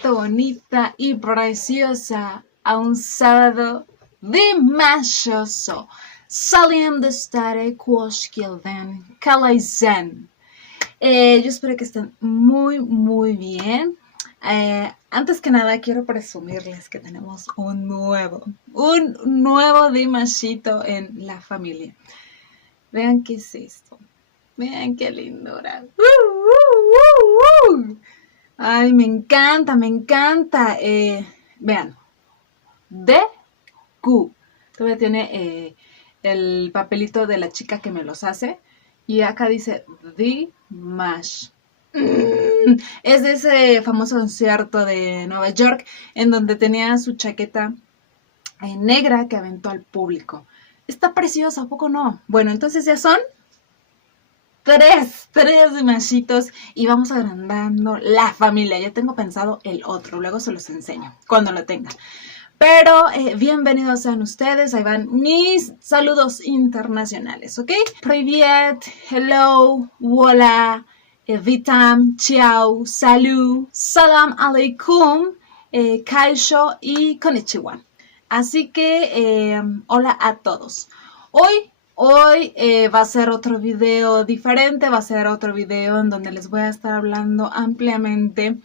bonito, bonita y preciosa a un sábado dimachoso. Saliendo estaré Kuoshkilden, Kalaizen. Yo espero que estén muy bien. Antes que nada quiero presumirles que tenemos un nuevo dimachito en la familia. Vean qué es esto. Vean qué lindura. Ay, me encanta. Vean. DQ. Todavía tiene el papelito de la chica que me los hace. Y acá dice Dimash. Es de ese famoso concierto de Nueva York en donde tenía su chaqueta negra que aventó al público. Está preciosa, ¿a poco no? Bueno, entonces ya son tres dimashitos y vamos agrandando la familia. Ya tengo pensado el otro, luego se los enseño cuando lo tenga. Pero bienvenidos sean ustedes, ahí van mis saludos internacionales, ¿ok? Привет, hello, hola, vitam, ciao, salud, salam alaikum, kaisho y konnichiwa. Así que hola a todos. Hoy va a ser otro video diferente, va a ser otro video en donde les voy a estar hablando ampliamente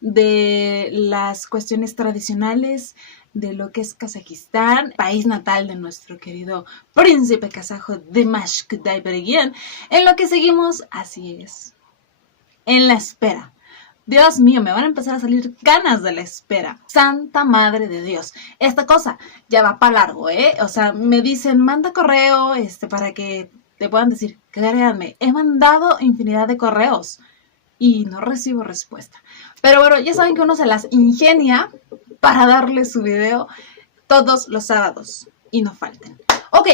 de las cuestiones tradicionales de lo que es Kazajistán, país natal de nuestro querido príncipe kazajo Dimash Kudaibergen, en lo que seguimos, así es, en la espera. Dios mío, me van a empezar a salir ganas de la espera. Santa madre de Dios. Esta cosa ya va para largo, ¿eh? O sea, me dicen, manda correo, para que te puedan decir, créanme, he mandado infinidad de correos y no recibo respuesta. Pero bueno, ya saben que uno se las ingenia para darle su video todos los sábados y no falten. Ok,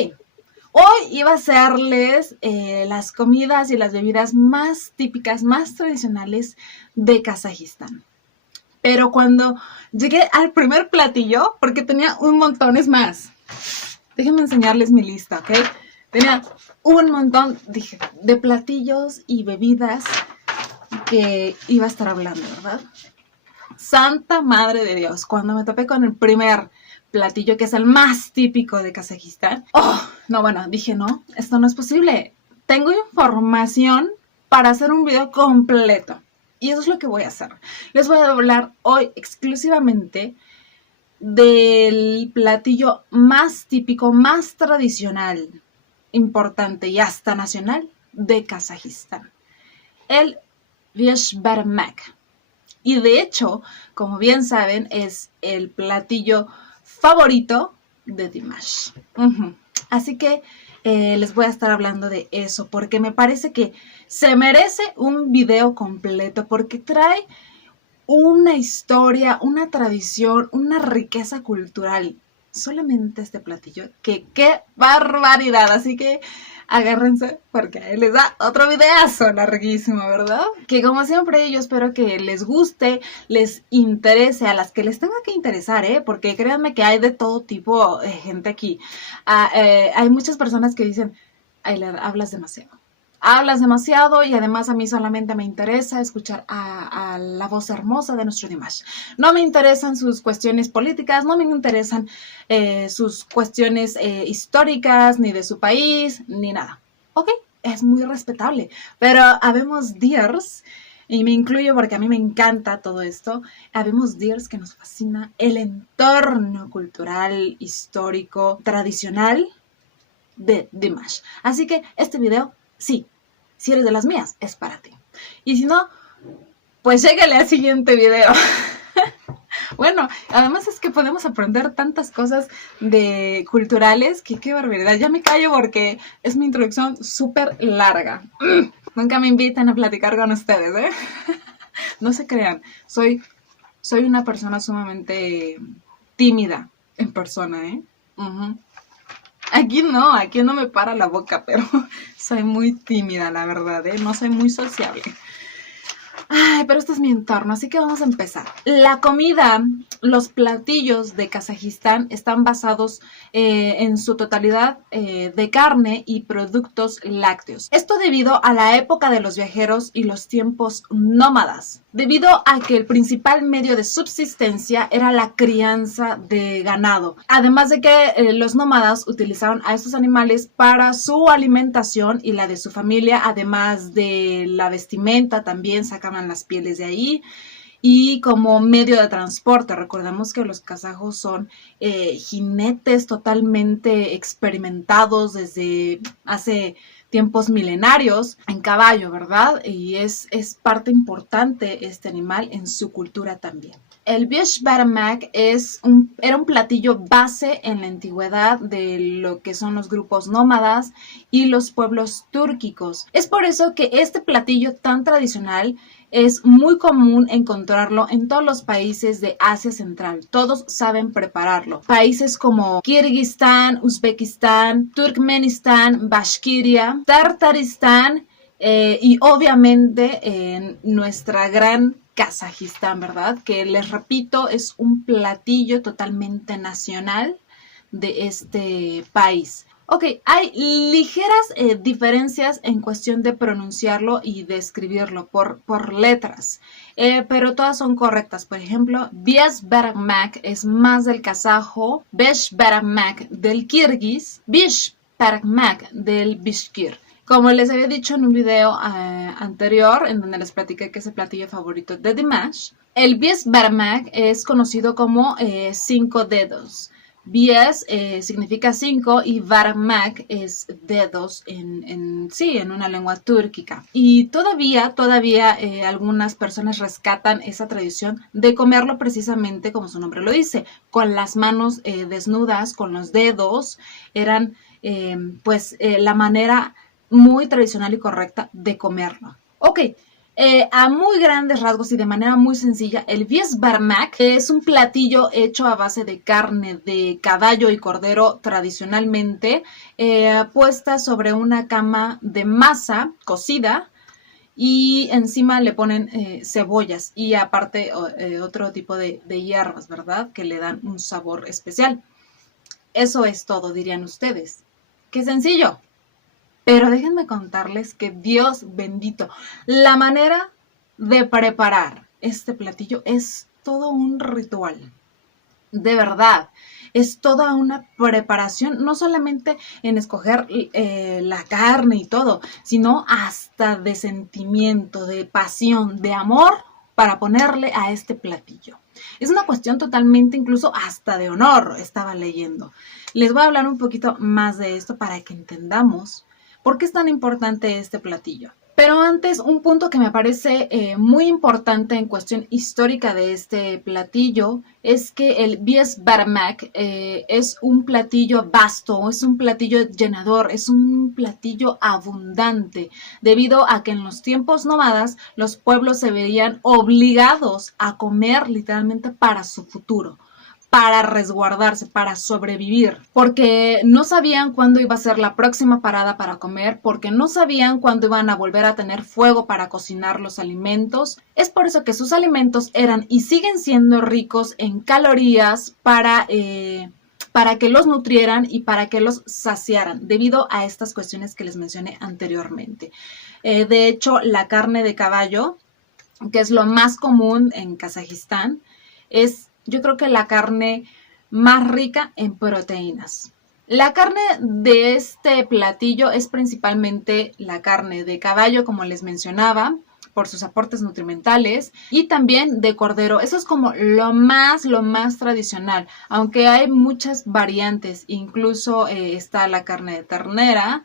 hoy iba a hacerles las comidas y las bebidas más típicas, más tradicionales de Kazajistán. Pero cuando llegué al primer platillo, porque tenía un montón, es más, déjenme enseñarles mi lista, ¿ok? Tenía un montón de platillos y bebidas que iba a estar hablando, ¿verdad? Santa madre de Dios, cuando me topé con el primer platillo, que es el más típico de Kazajistán, dije, no, esto no es posible. Tengo información para hacer un video completo. Y eso es lo que voy a hacer. Les voy a hablar hoy exclusivamente del platillo más típico, más tradicional, importante y hasta nacional de Kazajistán. El Veshbermek. Y de hecho, como bien saben, es el platillo favorito de Dimash. Así que les voy a estar hablando de eso, porque me parece que se merece un video completo, porque trae una historia, una tradición, una riqueza cultural. Solamente este platillo, que qué barbaridad. Así que agárrense porque ahí les da otro videazo larguísimo, ¿verdad? Que como siempre yo espero que les guste, les interese, a las que les tenga que interesar, porque créanme que hay de todo tipo de gente aquí. Hay muchas personas que dicen, ay, hablas demasiado y además a mí solamente me interesa escuchar a la voz hermosa de nuestro Dimash. No me interesan sus cuestiones políticas, no me interesan sus cuestiones históricas, ni de su país, ni nada. Ok, es muy respetable, pero habemos dears, y me incluyo porque a mí me encanta todo esto, habemos dears que nos fascina el entorno cultural, histórico, tradicional de Dimash. Así que este video, sí, si eres de las mías, es para ti. Y si no, pues llégale al siguiente video. Bueno, además es que podemos aprender tantas cosas de culturales que qué barbaridad. Ya me callo porque es mi introducción súper larga. Nunca me invitan a platicar con ustedes, ¿eh? No se crean, soy una persona sumamente tímida en persona, ¿eh? Aquí no me para la boca, pero soy muy tímida, la verdad, ¿eh? No soy muy sociable. Ay, pero este es mi entorno, así que vamos a empezar. La comida, los platillos de Kazajistán están basados en su totalidad de carne y productos lácteos. Esto debido a la época de los viajeros y los tiempos nómadas. Debido a que el principal medio de subsistencia era la crianza de ganado. Además de que los nómadas utilizaban a estos animales para su alimentación y la de su familia, además de la vestimenta, también sacaban las pieles de ahí. Y como medio de transporte, recordemos que los kazajos son jinetes totalmente experimentados desde hace tiempos milenarios en caballo, ¿verdad? Y es parte importante este animal en su cultura también. El bishbarmak era un platillo base en la antigüedad de lo que son los grupos nómadas y los pueblos túrquicos. Es por eso que este platillo tan tradicional es muy común encontrarlo en todos los países de Asia Central. Todos saben prepararlo. Países como Kirguistán, Uzbekistán, Turkmenistán, Bashkiria, Tartaristán y obviamente en nuestra gran Kazajistán, ¿verdad? Que les repito, es un platillo totalmente nacional de este país. Ok, hay ligeras diferencias en cuestión de pronunciarlo y de escribirlo por letras, pero todas son correctas. Por ejemplo, Biesbermak es más del kazajo, Beshbermak del kirguis, Bishbermak del bishkir. Como les había dicho en un video anterior, en donde les platiqué que es el platillo favorito de Dimash, el biesbermak es conocido como 5 dedos. Bies significa 5 y barmak es dedos en una lengua túrquica. Y todavía algunas personas rescatan esa tradición de comerlo precisamente como su nombre lo dice, con las manos desnudas, con los dedos. Eran la manera muy tradicional y correcta de comerlo. Ok, a muy grandes rasgos y de manera muy sencilla, el biesbarmak es un platillo hecho a base de carne de caballo y cordero tradicionalmente, puesta sobre una cama de masa cocida y encima le ponen cebollas y aparte otro tipo de hierbas, ¿verdad? Que le dan un sabor especial. Eso es todo, dirían ustedes. ¡Qué sencillo! Pero déjenme contarles que Dios bendito, la manera de preparar este platillo es todo un ritual. De verdad, es toda una preparación, no solamente en escoger la carne y todo, sino hasta de sentimiento, de pasión, de amor para ponerle a este platillo. Es una cuestión totalmente, incluso hasta de honor, estaba leyendo. Les voy a hablar un poquito más de esto para que entendamos ¿por qué es tan importante este platillo? Pero antes, un punto que me parece muy importante en cuestión histórica de este platillo es que el biesbarmak es un platillo vasto, es un platillo llenador, es un platillo abundante, debido a que en los tiempos nómadas los pueblos se veían obligados a comer literalmente para su futuro, para resguardarse, para sobrevivir, porque no sabían cuándo iba a ser la próxima parada para comer, porque no sabían cuándo iban a volver a tener fuego para cocinar los alimentos. Es por eso que sus alimentos eran y siguen siendo ricos en calorías para que los nutrieran y para que los saciaran, debido a estas cuestiones que les mencioné anteriormente. De hecho, la carne de caballo, que es lo más común en Kazajistán, es yo creo que la carne más rica en proteínas. La carne de este platillo es principalmente la carne de caballo, como les mencionaba, por sus aportes nutrimentales, y también de cordero. Eso es como lo más tradicional, aunque hay muchas variantes, incluso está la carne de ternera,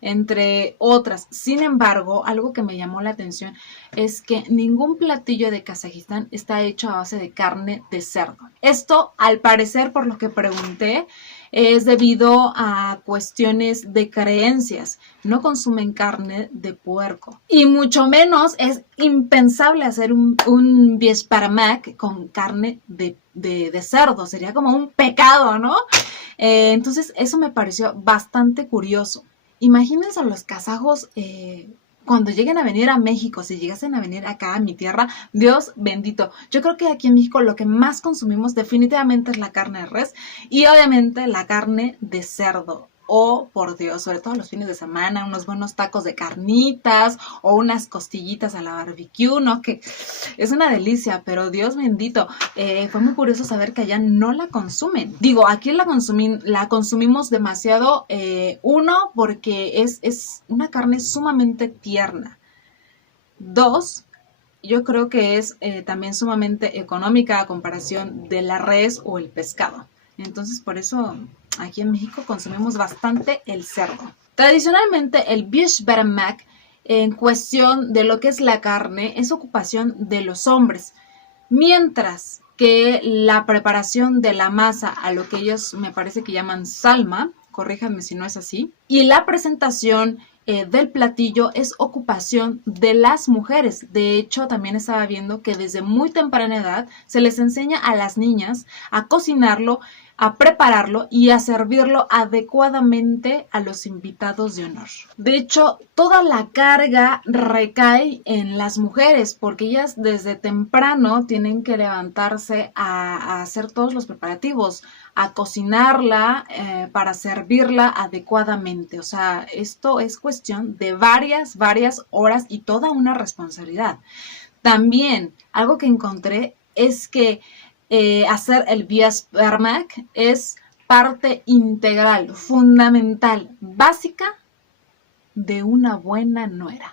entre otras. Sin embargo, algo que me llamó la atención es que ningún platillo de Kazajistán está hecho a base de carne de cerdo. Esto, al parecer, por lo que pregunté, es debido a cuestiones de creencias. No consumen carne de puerco. Y mucho menos es impensable hacer un biesbarmak con carne de cerdo. Sería como un pecado, ¿no? Entonces, eso me pareció bastante curioso. Imagínense a los kazajos cuando lleguen a venir a México, si llegasen a venir acá a mi tierra, Dios bendito. Yo creo que aquí en México lo que más consumimos definitivamente es la carne de res y obviamente la carne de cerdo. Oh, por Dios, sobre todo los fines de semana, unos buenos tacos de carnitas o unas costillitas a la barbecue, ¿no? Que es una delicia, pero Dios bendito, fue muy curioso saber que allá no la consumen. Digo, aquí la consumimos demasiado, uno, porque es una carne sumamente tierna. Dos, yo creo que es también sumamente económica a comparación de la res o el pescado. Entonces, por eso aquí en México consumimos bastante el cerdo. Tradicionalmente, el bish baramak, en cuestión de lo que es la carne, es ocupación de los hombres, mientras que la preparación de la masa, a lo que ellos me parece que llaman salma, corríjanme si no es así, y la presentación del platillo es ocupación de las mujeres. De hecho, también estaba viendo que desde muy temprana edad se les enseña a las niñas a cocinarlo, a prepararlo y a servirlo adecuadamente a los invitados de honor. De hecho, toda la carga recae en las mujeres porque ellas desde temprano tienen que levantarse a hacer todos los preparativos, a cocinarla para servirla adecuadamente. O sea, esto es cuestión de varias horas y toda una responsabilidad. También, algo que encontré es que hacer el bias baramak es parte integral, fundamental, básica de una buena nuera.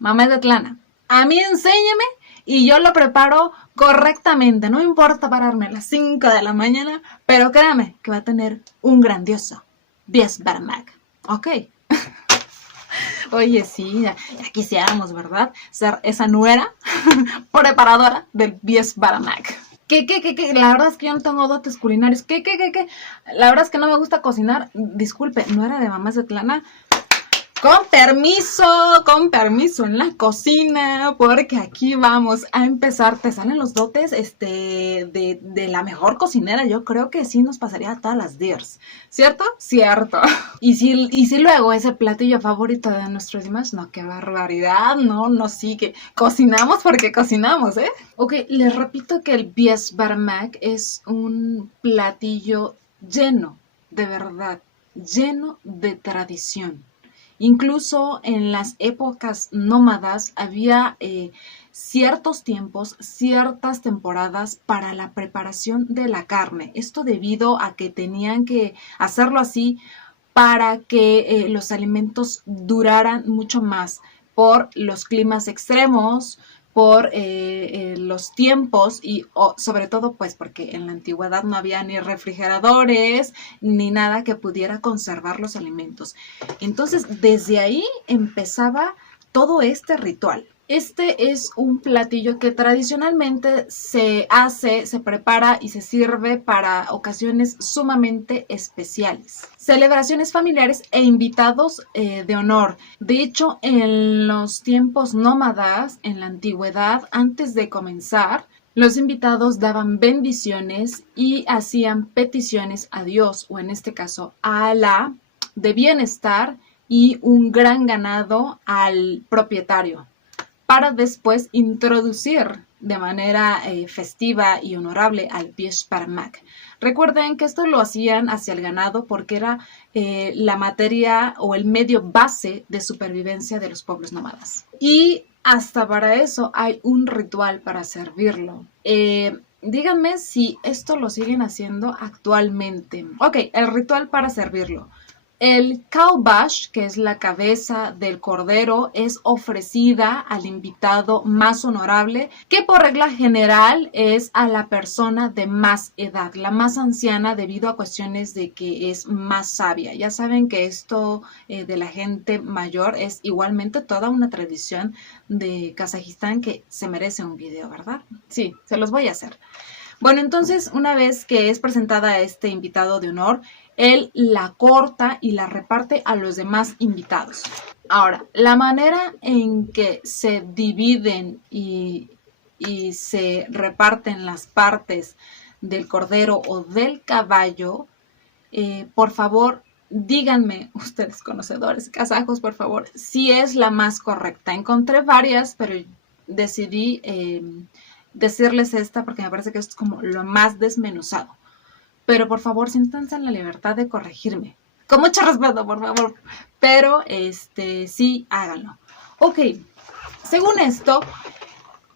Mamá de Tlana, a mí enséñame y yo lo preparo correctamente. No importa pararme a las 5 de la mañana, pero créame que va a tener un grandioso bias baramak. Ok. Oye, sí, ya quisiéramos, ¿verdad? Ser esa nuera preparadora del bies baramak. ¿Qué? La verdad es que yo no tengo dotes culinarios. ¿Qué? La verdad es que no me gusta cocinar. Disculpe, ¿no era de Mamás de Tlana? Con permiso en la cocina, porque aquí vamos a empezar. Te salen los dotes de la mejor cocinera. Yo creo que sí nos pasaría a todas las Dears, ¿cierto? Cierto. Y si luego ese platillo favorito de nuestros demás, no, qué barbaridad, no, sí, que cocinamos porque cocinamos, ¿eh? Ok, les repito que el bies baramak es un platillo lleno, de verdad, lleno de tradición. Incluso en las épocas nómadas había ciertos tiempos, ciertas temporadas para la preparación de la carne. Esto debido a que tenían que hacerlo así para que los alimentos duraran mucho más por los climas extremos, por los tiempos y sobre todo pues porque en la antigüedad no había ni refrigeradores ni nada que pudiera conservar los alimentos. Entonces desde ahí empezaba todo este ritual. Este es un platillo que tradicionalmente se hace, se prepara y se sirve para ocasiones sumamente especiales, celebraciones familiares e invitados de honor. De hecho, en los tiempos nómadas, en la antigüedad, antes de comenzar, los invitados daban bendiciones y hacían peticiones a Dios, o en este caso a Alá, de bienestar y un gran ganado al propietario, para después introducir de manera festiva y honorable al bies baramak. Recuerden que esto lo hacían hacia el ganado porque era la materia o el medio base de supervivencia de los pueblos nómadas. Y hasta para eso hay un ritual para servirlo. Díganme si esto lo siguen haciendo actualmente. Ok, el ritual para servirlo. El kaubash, que es la cabeza del cordero, es ofrecida al invitado más honorable, que por regla general es a la persona de más edad, la más anciana debido a cuestiones de que es más sabia. Ya saben que esto de la gente mayor es igualmente toda una tradición de Kazajistán que se merece un video, ¿verdad? Sí, se los voy a hacer. Bueno, entonces, una vez que es presentada a este invitado de honor, él la corta y la reparte a los demás invitados. Ahora, la manera en que se dividen y se reparten las partes del cordero o del caballo, por favor, díganme, ustedes conocedores kazajos, por favor, si es la más correcta. Encontré varias, pero decidí decirles esta porque me parece que es como lo más desmenuzado. Pero por favor, siéntanse en la libertad de corregirme. Con mucho respeto, por favor. Pero sí, háganlo. Ok, según esto,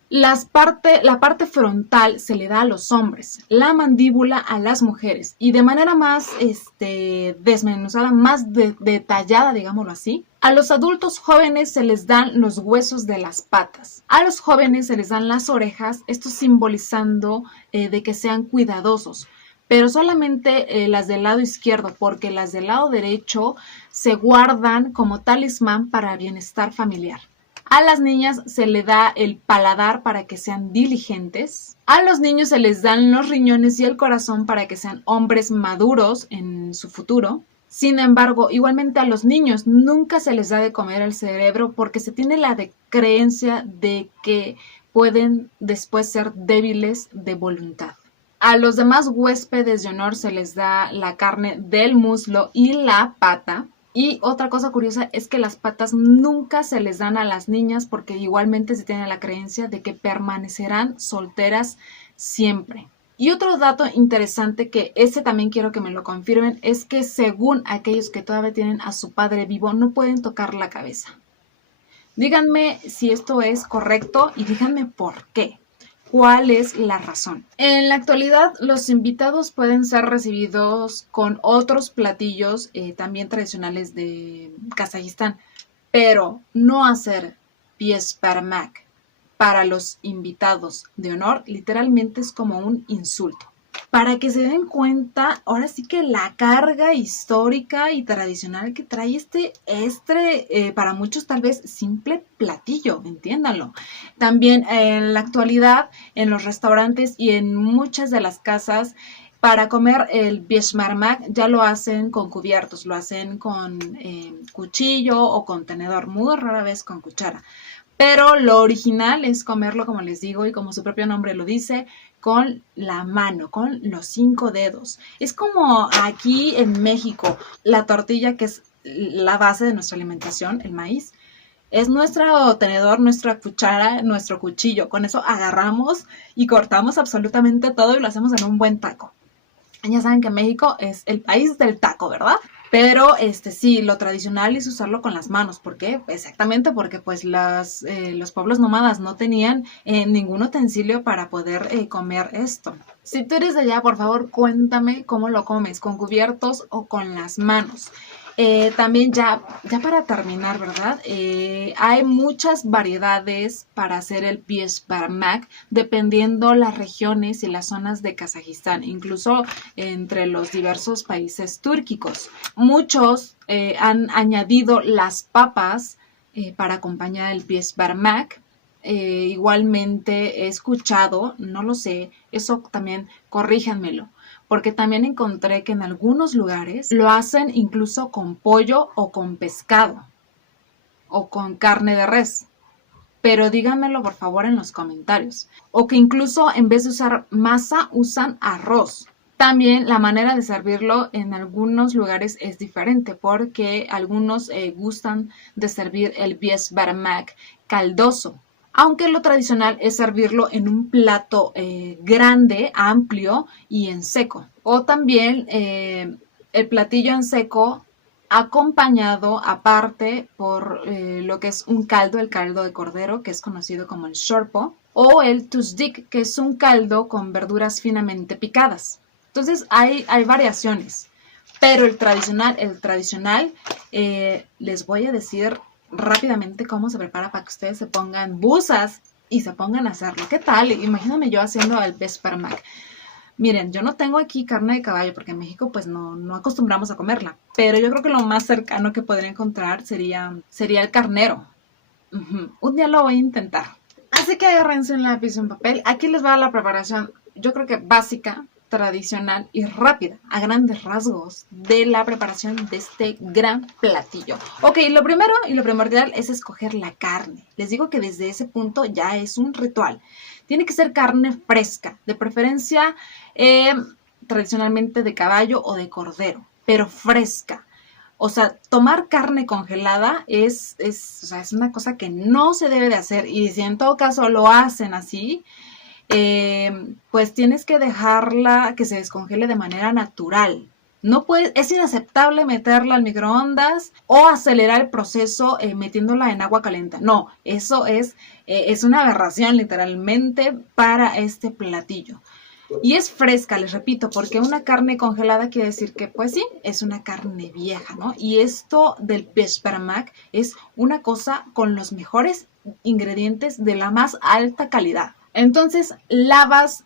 la parte frontal se le da a los hombres, la mandíbula a las mujeres, y de manera más desmenuzada, más detallada, digámoslo así, a los adultos jóvenes se les dan los huesos de las patas, a los jóvenes se les dan las orejas, esto simbolizando de que sean cuidadosos, pero solamente las del lado izquierdo, porque las del lado derecho se guardan como talismán para bienestar familiar. A las niñas se le da el paladar para que sean diligentes. A los niños se les dan los riñones y el corazón para que sean hombres maduros en su futuro. Sin embargo, igualmente a los niños nunca se les da de comer el cerebro porque se tiene la creencia de que pueden después ser débiles de voluntad. A los demás huéspedes de honor se les da la carne del muslo y la pata. Y otra cosa curiosa es que las patas nunca se les dan a las niñas porque igualmente se tiene la creencia de que permanecerán solteras siempre. Y otro dato interesante que ese también quiero que me lo confirmen es que según aquellos que todavía tienen a su padre vivo no pueden tocar la cabeza. Díganme si esto es correcto y díganme por qué. ¿Cuál es la razón? En la actualidad, los invitados pueden ser recibidos con otros platillos también tradicionales de Kazajistán, pero no hacer piesparmak para los invitados de honor literalmente es como un insulto. Para que se den cuenta, ahora sí que la carga histórica y tradicional que trae para muchos tal vez simple platillo, entiéndanlo. También en la actualidad, en los restaurantes y en muchas de las casas, para comer el bishmarmak ya lo hacen con cubiertos, lo hacen con cuchillo o con tenedor, muy rara vez con cuchara. Pero lo original es comerlo, como les digo, y como su propio nombre lo dice, con la mano, con los 5 dedos. Es como aquí en México, la tortilla, que es la base de nuestra alimentación, el maíz, es nuestro tenedor, nuestra cuchara, nuestro cuchillo. Con eso agarramos y cortamos absolutamente todo y lo hacemos en un buen taco. Ya saben que México es el país del taco, ¿verdad? Pero sí, lo tradicional es usarlo con las manos. ¿Por qué? Exactamente porque pues los pueblos nómadas no tenían ningún utensilio para poder comer esto. Si tú eres de allá, por favor, cuéntame cómo lo comes, con cubiertos o con las manos. También ya para terminar, ¿verdad? Hay muchas variedades para hacer el piesparmak dependiendo las regiones y las zonas de Kazajistán, incluso entre los diversos países túrquicos. Muchos han añadido las papas para acompañar el piesparmak. Igualmente he escuchado, no lo sé, eso también corríjanmelo, porque también encontré que en algunos lugares lo hacen incluso con pollo o con pescado o con carne de res. Pero díganmelo por favor en los comentarios. O que incluso en vez de usar masa usan arroz. También la manera de servirlo en algunos lugares es diferente porque algunos gustan de servir el piesbarmak caldoso. Aunque lo tradicional es servirlo en un plato grande, amplio y en seco. O también el platillo en seco acompañado aparte por lo que es un caldo, el caldo de cordero, que es conocido como el shorpo, o el tusdik, que es un caldo con verduras finamente picadas. Entonces hay variaciones, pero el tradicional, les voy a decir rápidamente cómo se prepara para que ustedes se pongan buzas y se pongan a hacerlo. ¿Qué tal? Imagíname yo haciendo el piesparmak. Miren, yo no tengo aquí carne de caballo porque en México pues no acostumbramos a comerla, pero yo creo que lo más cercano que podría encontrar sería el carnero. Un día lo voy a intentar. Así que agárrense un lápiz y un papel. Aquí les va la preparación, yo creo que básica, tradicional y rápida, a grandes rasgos, de la preparación de este gran platillo. Ok, lo primero y lo primordial es escoger la carne. Les digo que desde ese punto ya es un ritual. Tiene que ser carne fresca, de preferencia tradicionalmente de caballo o de cordero, pero fresca. O sea, tomar carne congelada o sea, es una cosa que no se debe de hacer. Y si en todo caso lo hacen así, pues tienes que dejarla que se descongele de manera natural. No puedes, es inaceptable meterla al microondas o acelerar el proceso metiéndola en agua caliente. No, eso es una aberración literalmente para este platillo. Y es fresca, les repito, porque una carne congelada quiere decir que, pues sí, es una carne vieja, ¿no? Y esto del beshbarmak es una cosa con los mejores ingredientes de la más alta calidad. Entonces lavas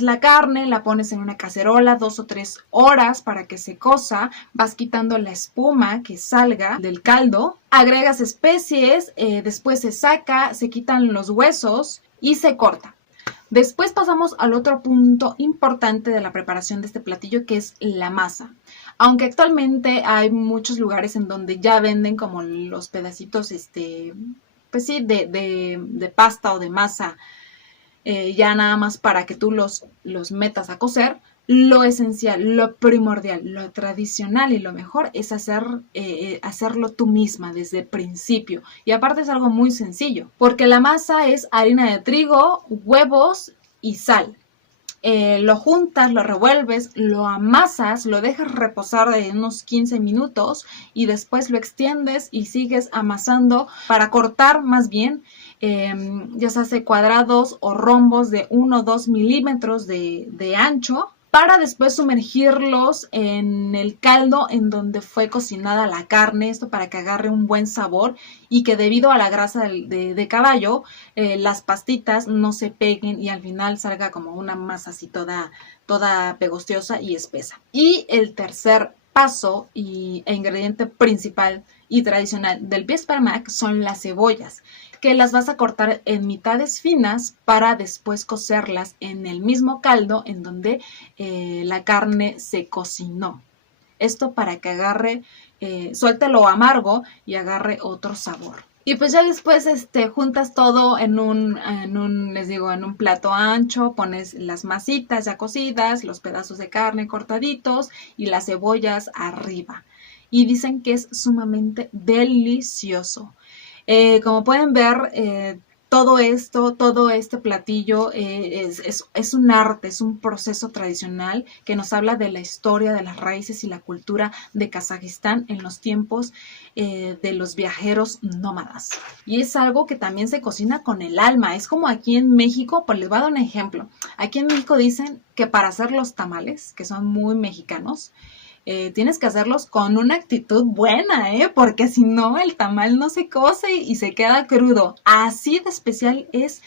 la carne, la pones en una cacerola 2 o 3 horas para que se cosa, vas quitando la espuma que salga del caldo, agregas especies, después se saca, se quitan los huesos y se corta. Después pasamos al otro punto importante de la preparación de este platillo, que es la masa. Aunque actualmente hay muchos lugares en donde ya venden como los pedacitos, pues sí, de pasta o de masa, ya nada más para que tú los metas a cocer. Lo esencial, lo primordial, lo tradicional y lo mejor es hacerlo tú misma desde el principio. Y aparte es algo muy sencillo, porque la masa es harina de trigo, huevos y sal. Lo juntas, lo revuelves, lo amasas, lo dejas reposar de unos 15 minutos y después lo extiendes y sigues amasando para cortar más bien, ya sea cuadrados o rombos de 1 o 2 milímetros de ancho, para después sumergirlos en el caldo en donde fue cocinada la carne, esto para que agarre un buen sabor y que debido a la grasa de caballo, las pastitas no se peguen y al final salga como una masa así toda pegostiosa y espesa. Y el tercer paso e ingrediente principal y tradicional del beshbarmak son las cebollas, que las vas a cortar en mitades finas para después cocerlas en el mismo caldo en donde la carne se cocinó. Esto para que agarre, suelte lo amargo y agarre otro sabor. Y pues ya después juntas todo en un plato ancho, pones las masitas ya cocidas, los pedazos de carne cortaditos y las cebollas arriba. Y dicen que es sumamente delicioso. Como pueden ver, todo este platillo es un arte, es un proceso tradicional que nos habla de la historia, de las raíces y la cultura de Kazajistán en los tiempos de los viajeros nómadas. Y es algo que también se cocina con el alma. Es como aquí en México, pues les voy a dar un ejemplo. Aquí en México dicen que para hacer los tamales, que son muy mexicanos, tienes que hacerlos con una actitud buena, porque si no el tamal no se cose y se queda crudo. Así de especial es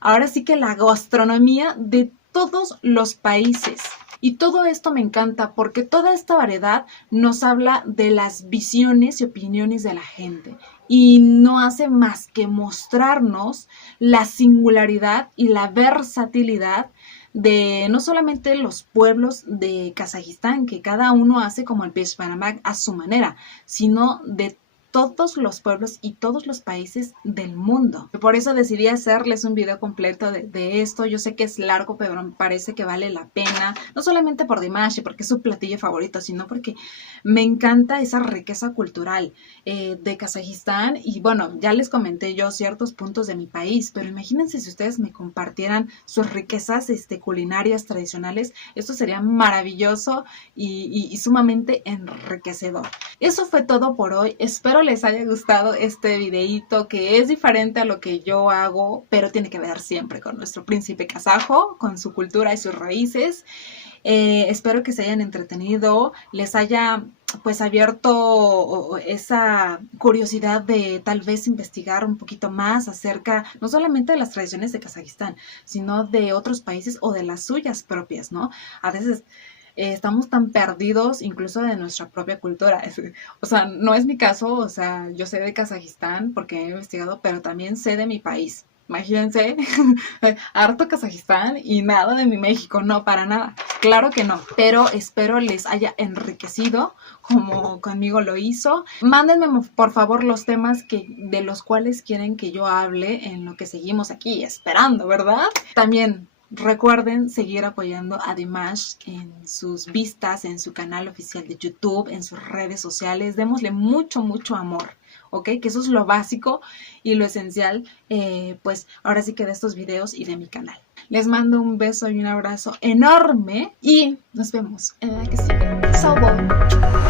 ahora sí que la gastronomía de todos los países. Y todo esto me encanta porque toda esta variedad nos habla de las visiones y opiniones de la gente y no hace más que mostrarnos la singularidad y la versatilidad de no solamente los pueblos de Kazajistán, que cada uno hace como el beshbarmak a su manera, sino de todos los pueblos y todos los países del mundo. Por eso decidí hacerles un video completo de esto. Yo sé que es largo, pero me parece que vale la pena, no solamente por Dimash y porque es su platillo favorito, sino porque me encanta esa riqueza cultural de Kazajistán. Y bueno, ya les comenté yo ciertos puntos de mi país, pero imagínense si ustedes me compartieran sus riquezas culinarias tradicionales. Esto sería maravilloso y sumamente enriquecedor. Eso fue todo por hoy. Espero les haya gustado este videíto que es diferente a lo que yo hago, pero tiene que ver siempre con nuestro príncipe kazajo, con su cultura y sus raíces. Espero que se hayan entretenido, les haya pues abierto esa curiosidad de tal vez investigar un poquito más acerca no solamente de las tradiciones de Kazajistán, sino de otros países o de las suyas propias, ¿no? A veces estamos tan perdidos incluso de nuestra propia cultura. O sea, no es mi caso, o sea, yo sé de Kazajistán porque he investigado, pero también sé de mi país. Imagínense, harto Kazajistán y nada de mi México, no, para nada. Claro que no, pero espero les haya enriquecido como conmigo lo hizo. Mándenme por favor los temas de los cuales quieren que yo hable en lo que seguimos aquí esperando, ¿verdad? También Recuerden seguir apoyando a Dimash en sus vistas, en su canal oficial de YouTube, en sus redes sociales. Démosle mucho, mucho amor, ¿ok? Que eso es lo básico y lo esencial, pues ahora sí que de estos videos y de mi canal. Les mando un beso y un abrazo enorme y nos vemos en la que sigue. Salvo.